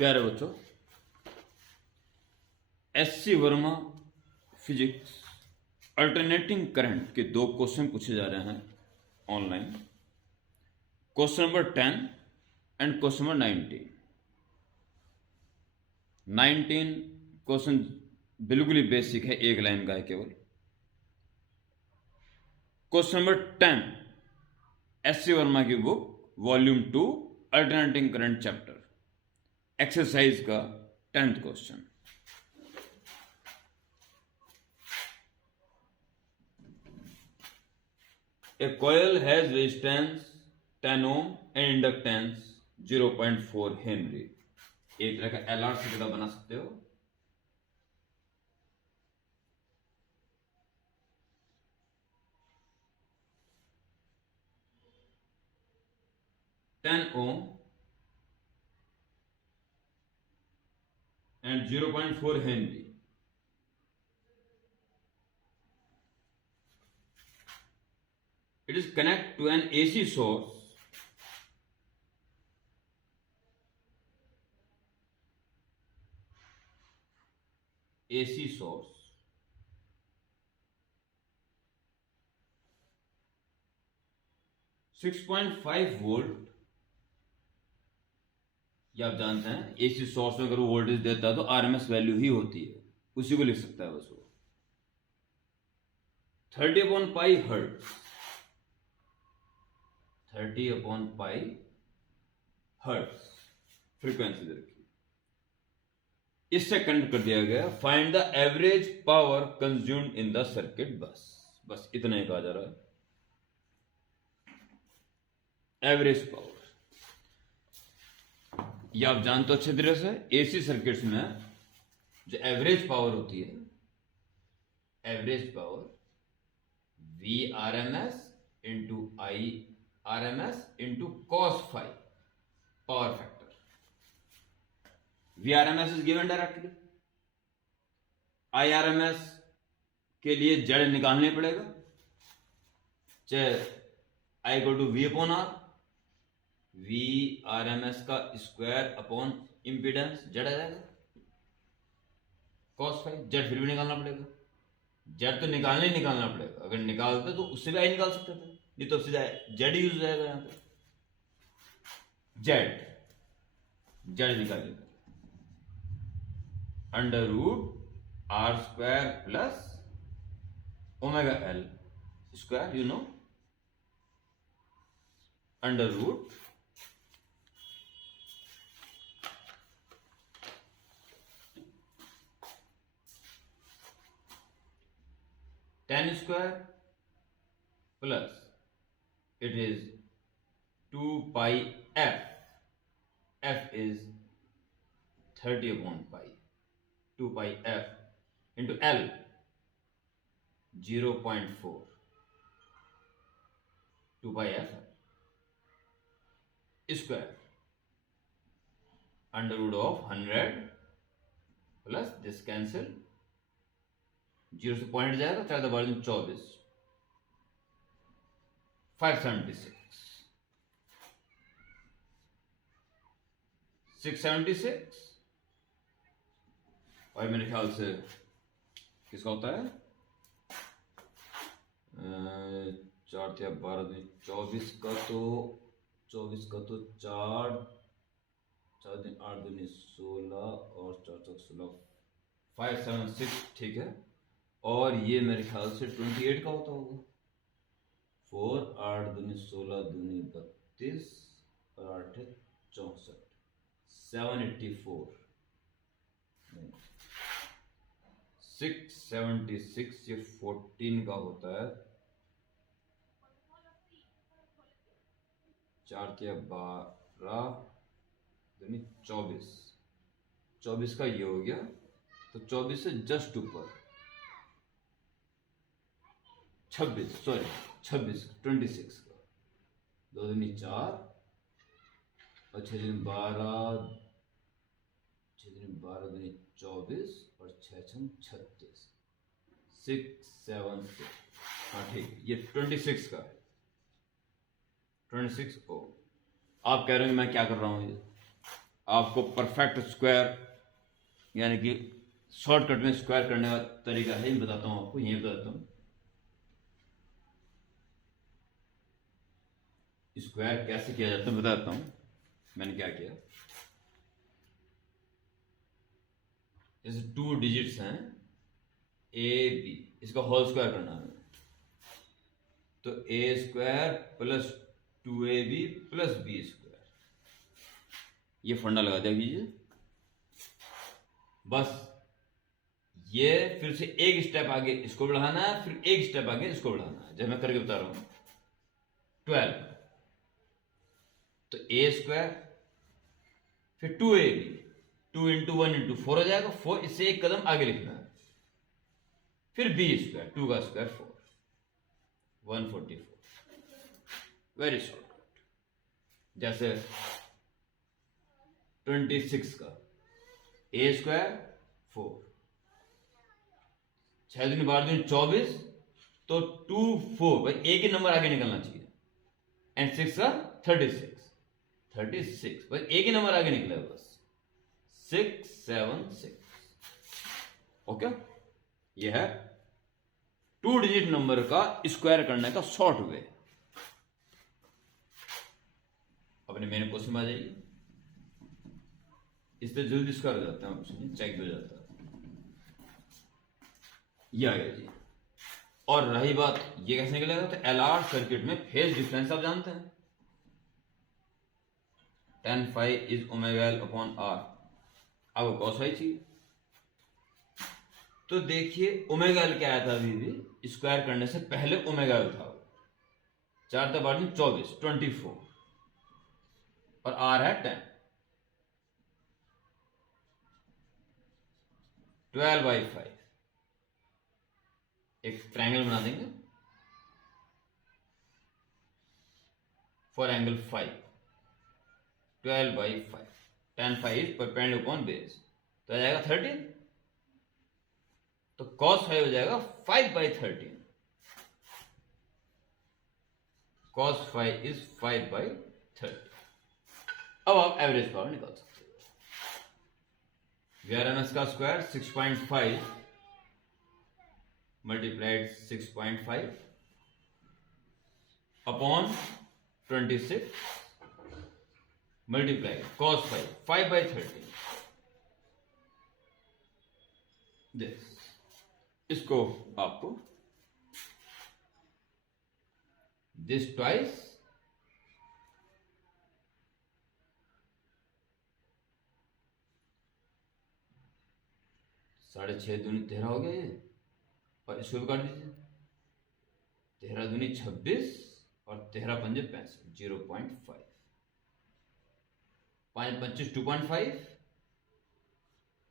प्यारे बच्चों, SC Verma physics alternating current के 2 क्वेश्चन पूछे जा रहे हैं online. Question number 10 and question number 19 question बिल्कुल ही बेसिक है, एक लाइन का है केवल। क्वेश्चन नंबर 10 एससी वर्मा की book volume 2 alternating current chapter exercise का 10th question. A coil has resistance 10 ohm and inductance 0.4 Henry. एक तरह का LR सर्किट बना सकते हो। Ten ohm and 0.4 Henry. It is connected to an AC source AC source .5 volt. ये आप जानते हैं एसी सोर्स में अगर वो वोल्टेज देता है तो आरएमएस वैल्यू ही होती है, उसी को लिख सकता है बस वो। 30/पाई हर्ट्ज, 30/पाई हर्ट्ज फ्रीक्वेंसी दे रखी। इससे कनेक्ट कर दिया गया। Find the average power consumed in the circuit बस इतना ही कहा जा रहा है। एवरेज पावर ये आप जानते हो अच्छे तरह से, एसी सर्किट्स में जो एवरेज पावर होती है, average power V R M S into I R M S into cos five power factor. V R M S is given directly. I R M S के लिए Z निकालने पड़ेगा, चाहे I equal to V upon R, V R M S का square upon impedance Z आ जाएगा। Cos five Z फिर भी निकालना पड़ेगा, जेड तो निकालना पड़ेगा। अगर निकालते तो उससे भी आई निकाल सकते थे, नहीं तो सीधा जेड यूज हो जाएगा। यहां पे जेड निकालेगा under root R square plus omega L square, you know, under root ten square plus it is 2 pi f, f is 30/pi, 2 pi f into L 0.4, 2 pi f square under root of 100 plus this cancel, 0 से point जाएगा, 4×24 576 676 और मेरे ख्याल से किसका होता है 4×12 का तो 4 दिन 8 दिन 16 और 4×16 576, ठीक है। और ये मेरे ख्याल से 28 का होता होगा। 4 8 दूनी 16 दूनी 32 और 8 64 784 676, ये 14 का होता है। 4×12 दूनी 24 का ये हो गया, तो 24 से जस्ट ऊपर 26 का 26 का 2 दूनी 4 और 6 दूनी 12, 6 दूनी 12 दूनी 24 और 6×6 36 676। हाँ ठीक, ये 26 का है, 26 ओ। आप कह रहे हैं मैं क्या कर रहा हूं, ये आपको परफेक्ट स्क्वायर यानी कि शॉर्टकट में स्क्वायर करने का तरीका है, मैं बताता हूं आपको, यही बताता हूं। स्क्वायर कैसे किया जाता है बताता हूं। मैंने क्या किया, जैसे 2 डिजिट्स हैं ए बी, इसका होल स्क्वायर करना है, तो A square plus 2ab plus B square, ये फंडा लगा दिया कीजिए बस। ये फिर से एक स्टेप आगे इसको बढ़ाना है, फिर एक स्टेप आगे इसको बढ़ाना है, जब मैं करके बता रहा हूं। 12, तो ए स्क्वायर फिर 2ab, 2 इंटू 1 इंटू 4 हो जाएगा, 4 इससे एक कदम आगे लिखना है, फिर बी स्क्वायर, 2 का स्क्वायर 4, 144। Very shortcut. जैसे 26 का ए स्क्वायर 4, 6 दूनी 12 दूनी 24, तो 2 4, भाई एक ही नंबर आगे निकलना चाहिए, एंड 6 का 36, भाई एक ही नंबर आगे निकला है बस, 6 7 6। ओके, यह है 2 डिजिट नंबर का स्क्वायर करने का शॉर्ट वे। अपने मेन क्वेश्चन में आ जाइए, इससे जल्दी स्क्वायर हो जाता है, चेक भी हो जाता है। ये आ गया जी। और रही बात ये कैसे निकलेगा, तो एलआर सर्किट में फेज डिफरेंस आप जानते हैं, tan phi is omega L upon R. अब cos phi चाहिए, तो देखिए ओमेगा एल क्या आया था, अभी भी स्क्वायर करने से पहले ओमेगा एल था 4 × 12 24 24, और आर है 10, 12/5। एक ट्रायंगल बना देंगे for angle 5, 12/5, tan phi is perpendicular upon base, तो आ जाएगा 13, तो cos phi हो जाएगा 5/13, cos phi इज 5/13। अब आप एवरेज पावर निकाल सकते हो। VRMS का square 6.5 multiplied 6.5 upon 26 multiplied cos phi 5/13। This, इसको आपको दिस ट्वाइस साढ़े 6 दूनी 13 हो गया ये, और इसको भी काट दीजिए, 13 दूनी 26 और 13 पंजे 65, 0.5, 5 25 2.5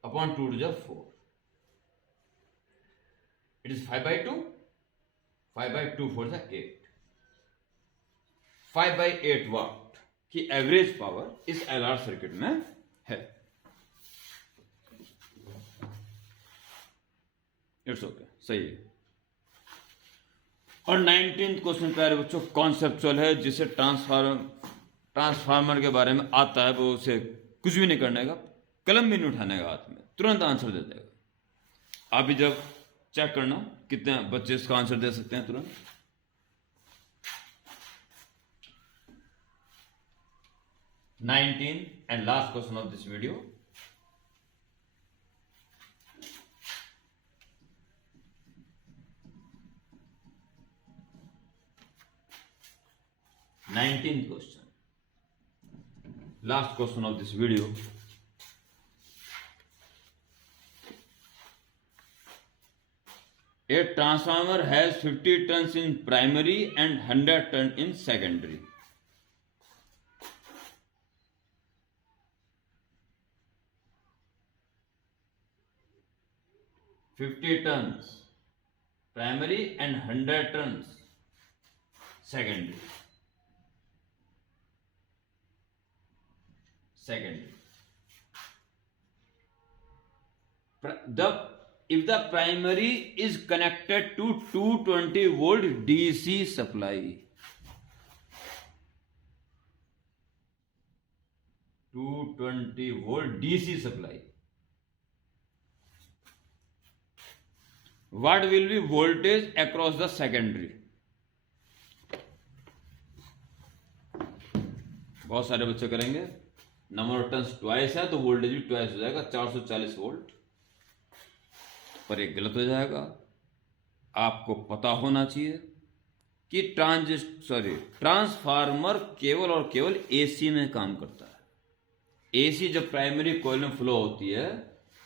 अपॉन 2 टू जा 4, इट इज 5/2, 5/2 4 जा 8, 5/8 वाट की एवरेज पावर इस एलआर सर्किट में है। इट्स ओके, सही है। और 19th क्वेश्चन प्यारे बच्चों कॉन्सेप्चुअल है, जिसे ट्रांसफार्मर के बारे में आता है वो उसे कुछ भी नहीं करने का, कलम भी नहीं उठाने का हाथ में, तुरंत आंसर दे देगा। आप भी जब चेक करना कितने बच्चे इसका आंसर दे सकते हैं तुरंत। And last question of this video, question, last question of this video. A transformer has 50 turns in primary and 100 turns in secondary. turns primary and 100 turns secondary. If the primary is connected to 220 volt DC supply, 220 volt DC supply. What will be voltage across the secondary? बहुत सारे बच्चे करेंगे. Number of turns twice है तो voltage भी twice हो जाएगा, 440 volt. पर एक गलत हो जाएगा. आपको पता होना चाहिए कि ट्रांसफार्मर केवल और केवल एसी में काम करता है. एसी जब प्राइमरी कॉइल में फ्लो होती है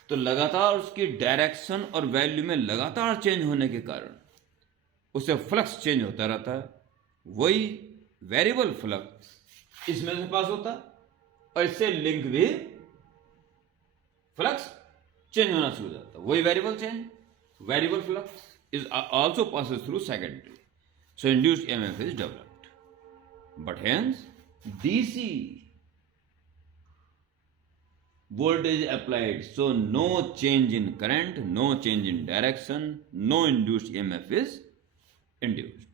तो लगातार उसकी डायरेक्शन और वैल्यू में लगातार चेंज होने के कारण उससे फ्लक्स चेंज होता रहता है. वही वेरिएबल फ्लक्स इसमें से पास होता है और इससे लिंक भी फ्लक्स चेंज होना शुरू हो जाता है. वही variable flux is also passes through secondary. So induced EMF is developed. But hence DC voltage applied. So no change in current, no change in direction, no induced EMF is induced.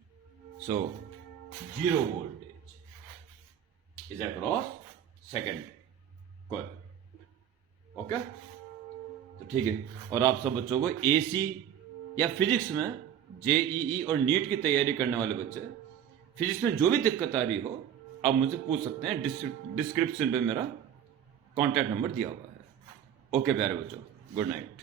So 0 voltage is across secondary coil. Okay? तो ठीक है. और आप सब बच्चों को AC या physics में जेईई और नीट की तैयारी करने वाले बच्चे फिजिक्स में जो भी दिक्कत आ रही हो आप मुझसे पूछ सकते हैं. डिस्क्रिप्शन पे मेरा कॉन्टैक्ट नंबर दिया हुआ है. ओके प्यारे बच्चों, गुड नाइट.